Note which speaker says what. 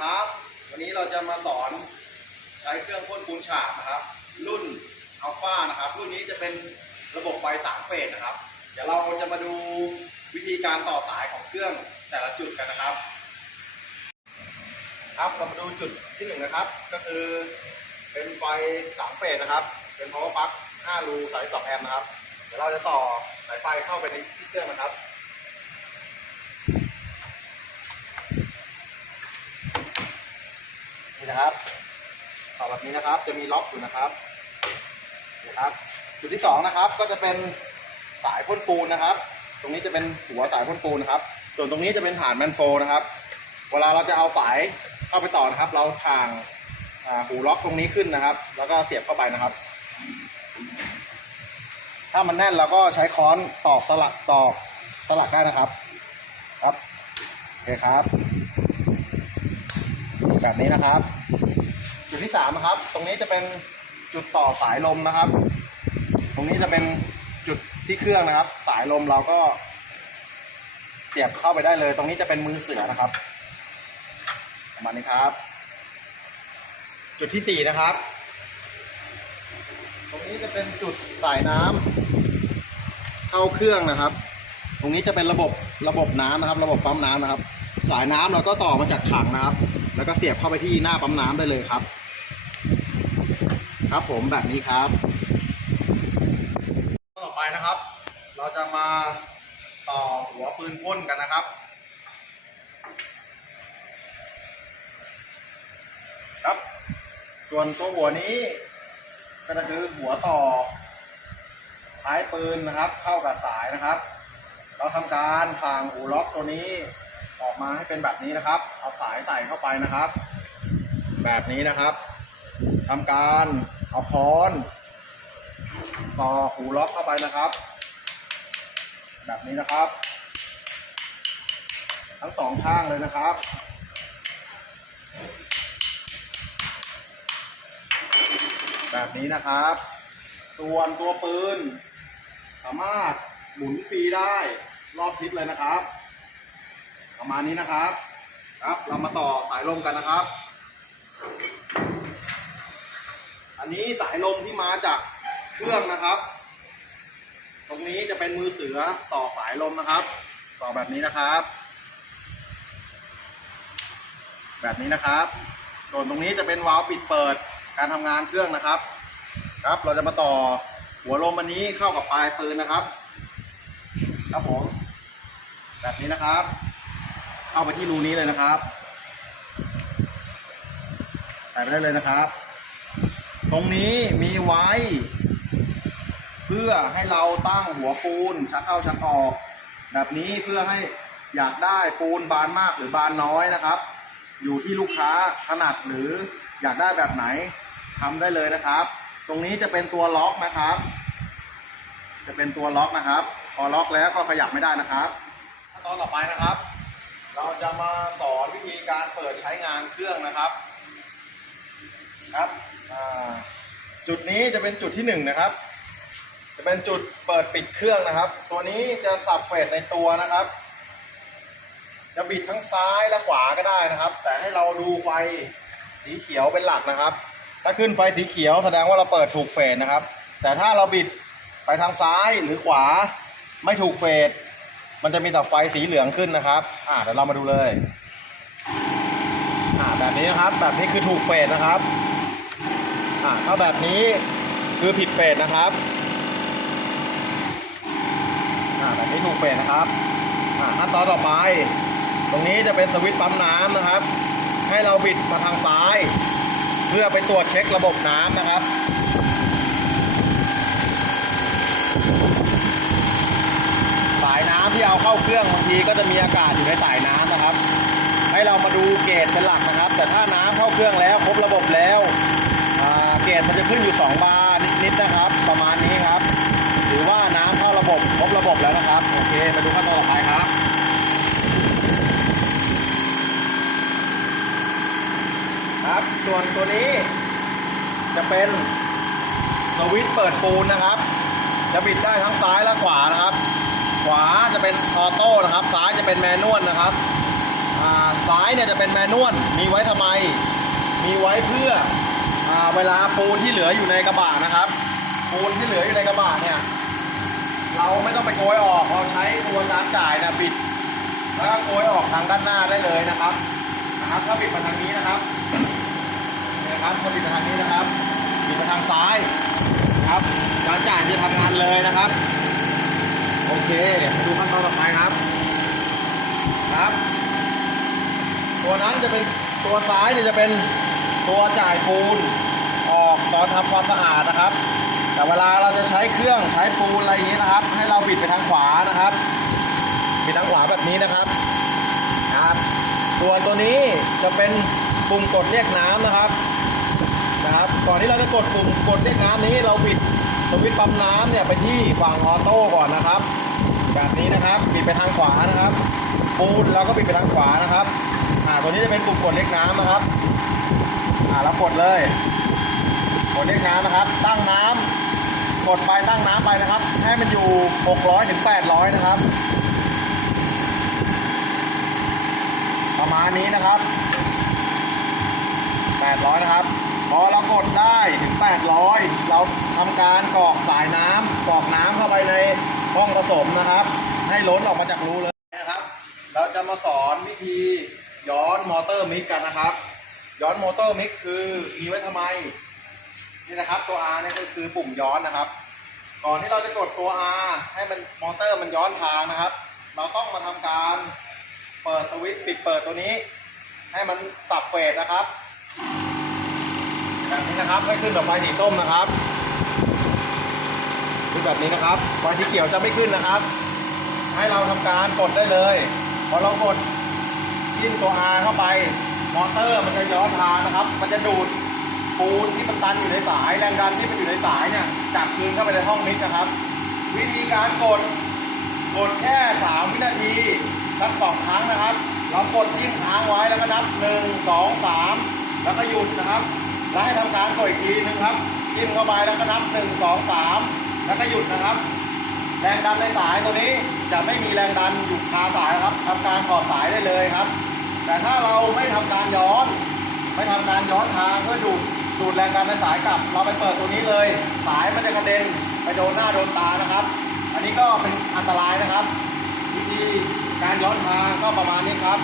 Speaker 1: ครับ วันนี้เราจะมาสอนใช้เครื่องพ่นปูนฉาบนะครับ รุ่นอัลฟานะครับ รุ่นนี้จะเป็นระบบไฟสามเฟสนะครับ เดี๋ยวเราจะมาดูวิธีการต่อสายของเครื่องแต่ละจุดกันนะครับ ครับเรามาดูจุดที่หนึ่งนะครับ ก็คือเป็นไฟสามเฟสนะครับ เป็น power plug 5รูสาย2แอมป์นะครับ เดี๋ยวเราจะต่อสายไฟเข้าไปในที่เครื่องนะครับ นะครับต่อแบบนี้นะครับ จะมีล็อกอยู่นะครับนะครับ จุดที่สองนะครับ ก็จะเป็นสายพ่นปูนนะครับ ตรงนี้จะเป็นหัวสายพ่นปูนนะครับ ส่วนตรงนี้จะเป็นฐานแมนโฟนะครับ เวลาเราจะเอาสายเข้าไปต่อนะครับ เราทางหูล็อกตรงนี้ขึ้นนะครับ แล้วก็เสียบเข้าไปนะครับ ถ้ามันแน่นเราก็ใช้ค้อนตอกสลักตอกสลักได้นะครับ ครับโอเคครับ แบบนี้นะครับ จุดที่สามนะครับ ตรงนี้จะเป็นจุดต่อสายลมนะครับ ตรงนี้จะเป็นจุดที่เครื่องนะครับ สายลมเราก็เสียบเข้าไปได้เลย ตรงนี้จะเป็นมือเสือนะครับประมาณนี้ครับ จุดที่สี่นะครับ ตรงนี้จะเป็นจุดสายน้ำเข้าเครื่องนะครับ ตรงนี้จะเป็นระบบระบบน้ำนะครับ ระบบปั๊มน้ำนะครับ สายน้ำเราก็ต่อมาจากถังนะครับ แล้วก็เสียบเข้าไปที่หน้าปั๊มน้ำได้เลยครับ ครับผมแบบนี้ครับ ต่อไปนะครับ เราจะมาต่อหัวปืนพ่นกันนะครับ ครับ ส่วนตัวหัวนี้ ก็คือหัวต่อท้ายปืนนะครับ เข้ากับสายนะครับ เราทำการทางหูล็อกตัวนี้ ออกมาให้เป็นแบบนี้นะครับ เอาสายใส่เข้าไปนะครับ แบบนี้นะครับทำการเอาค้อนต่อหูล็อกเข้าไปนะครับ แบบนี้นะครับ ทั้งสองข้างเลยนะครับแบบนี้นะครับ ส่วนตัวปืน สามารถหมุนฟรีได้รอบทิศเลยนะครับ ประมาณนี้นะครับ ครับ เรามาต่อสายลมกันนะครับ อันนี้สายลมที่มาจากเครื่องนะครับ ตรงนี้จะเป็นมือเสือต่อสายลมนะครับ ต่อแบบนี้นะครับ แบบนี้นะครับ ส่วนตรงนี้จะเป็นวาล์วปิดเปิดการทำงานเครื่องนะครับ ครับ เราจะมาต่อหัวลมอันนี้เข้ากับปลายปืนนะครับ ครับผม แบบนี้นะครับ เข้าไปที่รูนี้เลยนะครับใส่ไปได้เลยนะครับ ตรงนี้มีไว้ เพื่อให้เราตั้งหัวปูนชักเข้าชักออก แบบนี้เพื่อให้อยากได้ปูนบานมากหรือบานน้อยนะครับ อยู่ที่ลูกค้าถนัดหรืออยากได้แบบไหนทำได้เลยนะครับ ตรงนี้จะเป็นตัวล็อกนะครับ จะเป็นตัวล็อกนะครับ พอล็อกแล้วก็ขยับไม่ได้นะครับขั้นตอนต่อไปนะครับ เราจะมาสอนวิธีการเปิดใช้งานเครื่องนะครับ ครับจุดนี้จะเป็นจุดที่หนึ่งนะครับ จะเป็นจุดเปิดปิดเครื่องนะครับ ตัวนี้จะสับเฟสในตัวนะครับ จะบิดทั้งซ้ายและขวาก็ได้นะครับ แต่ให้เราดูไฟสีเขียวเป็นหลักนะครับ ถ้าขึ้นไฟสีเขียวแสดงว่าเราเปิดถูกเฟสนะครับ แต่ถ้าเราบิดไปทางซ้ายหรือขวาไม่ถูกเฟส มันจะมีแต่ไฟสีเหลืองขึ้นนะครับ อ่าเดี๋ยวเรามาดูเลย อ่าแบบนี้นะครับ แบบนี้คือถูกเฟสนะครับ อ่าถ้าแบบนี้คือผิดเฟสนะครับ อ่าแบบนี้ถูกเฟสนะครับ อ่าขั้นตอนต่อไป ตรงนี้จะเป็นสวิตช์ปั๊มน้ำนะครับ ให้เราบิดมาทางซ้าย เพื่อไปตรวจเช็คระบบน้ำนะครับ เอาเข้าเครื่องบางทีก็จะมีอากาศอยู่ในสายน้ำนะครับ ให้เรามาดูเกจเป็นหลักนะครับ แต่ถ้าน้ำเข้าเครื่องแล้วครบระบบแล้วเกจมันจะขึ้นอยู่ 2 บาร์นิดๆนะครับ ประมาณนี้ครับถือว่าน้ำเข้าระบบครบระบบแล้วนะครับโอเคมาดูขั้นตอนต่อไปครับครับส่วนตัวนี้จะเป็นสวิตช์เปิดปูนนะครับ จะบิดได้ทั้งซ้ายและขวานะครับ ขวาจะเป็นออโต้นะครับ ซ้ายจะเป็นแมนนวลนะครับซ้ายเนี่ยจะเป็นแมนนวลมีไว้ทำไม มีไว้เพื่ออเวลาปูนที่เหลืออยู่ในกระบะนะครับ ปูนที่เหลืออยู่ในกระบะเนี่ย เราไม่ต้องไปโกยออกเราใช้ตัวน้ำจ่ายนะบิด แล้วก็โกยออกทางด้านหน้าได้เลยนะครับนะครับถ้าบิดมาทางนี้นะครับนะครับพอบิดมาทางนี้นะครับบิดมาทางซ้ายนะครับการจ่ายจะทำงานเลยนะครับ โอเคมาดูขั้นตอนต่อไปครับ ครับ ตัวนั้นจะเป็นตัวซ้ายเนี่ยจะเป็นตัวจ่ายปูนออกตอนทำความสะอาดนะครับ แต่เวลาเราจะใช้เครื่องใช้ปูนอะไรอย่างนี้นะครับ ให้เราบิดไปทางขวานะครับบิดทางขวาแบบนี้นะครับครับส่วนตัวนี้จะเป็นปุ่มกดเรียกน้ำนะครับนะครับ ก่อนที่เราจะกดปุ่มกดเรียกน้ำนี้เราบิด สวิตช์ปั๊มน้ำเนี่ยไปที่ฝั่งออโต้ก่อนนะครับ แบบนี้นะครับบิดไปทางขวานะครับ ปูนเราก็บิดไปทางขวานะครับอ่าตัวนี้จะเป็นปุ่มกดเรียกน้ำนะครับอ่าแล้วกดเลย กดเรียกน้ำนะครับ ตั้งน้ำกดไปตั้งน้ำไปนะครับ ให้มันอยู่ 600ถึง800 นะครับ ประมาณนี้นะครับ 800 นะครับ พอเรากดได้ถึง 800 เราทำการกรอกสายน้ำกรอกน้ำเข้าไปในห้องผสมนะครับ ให้ล้นออกมาจากรูเลยนะครับ เราจะมาสอนวิธีย้อนมอเตอร์มิกกันนะครับ ย้อนมอเตอร์มิกคือมีไว้ทำไมนี่นะครับตัว R เนี่ยก็คือปุ่มย้อนนะครับ ก่อนที่เราจะกดตัว R ให้มันมอเตอร์มันย้อนทางนะครับ เราต้องมาทำการเปิดสวิตช์ปิดเปิดตัวนี้ ให้มันสับเฟสนะครับ แบบนี้นะครับให้ขึ้นแบบไฟสีส้มนะครับขึ้นแบบนี้นะครับไฟสีเขียวจะไม่ขึ้นนะครับ ให้เราทำการกดได้เลยพอเรากดยิ่งตัว R เข้าไป มอเตอร์มันจะย้อนทางนะครับ มันจะดูดปูนที่มันตันอยู่ในสายแรงดันที่มันอยู่ในสายเนี่ยจับคืนเข้าไปในห้องมิกนะครับ วิธีการกดกดแค่3วินาทีสักสองครั้งนะครับ เรากดจิ้มค้างไว้แล้วก็นับ1 2 3แล้วก็หยุดนะครับ แล้วให้ทำการกดอีกทีนึงครับจิ้มเข้าไปแล้วก็นับ1 2 3แล้วก็หยุดนะครับ แรงดันในสายตัวนี้จะไม่มีแรงดันอยู่คาสายครับทำการถอสายได้เลยครับ แต่ถ้าเราไม่ทำการย้อน ไม่ทำการย้อนทางเพื่อดูดดูดแรงดันในสายกลับ เราไปเปิดตัวนี้เลย สายมันจะกระเด็นไปโดนหน้าโดนตานะครับ อันนี้ก็เป็นอันตรายนะครับ วิธีการย้อนทางก็ประมาณนี้ครับ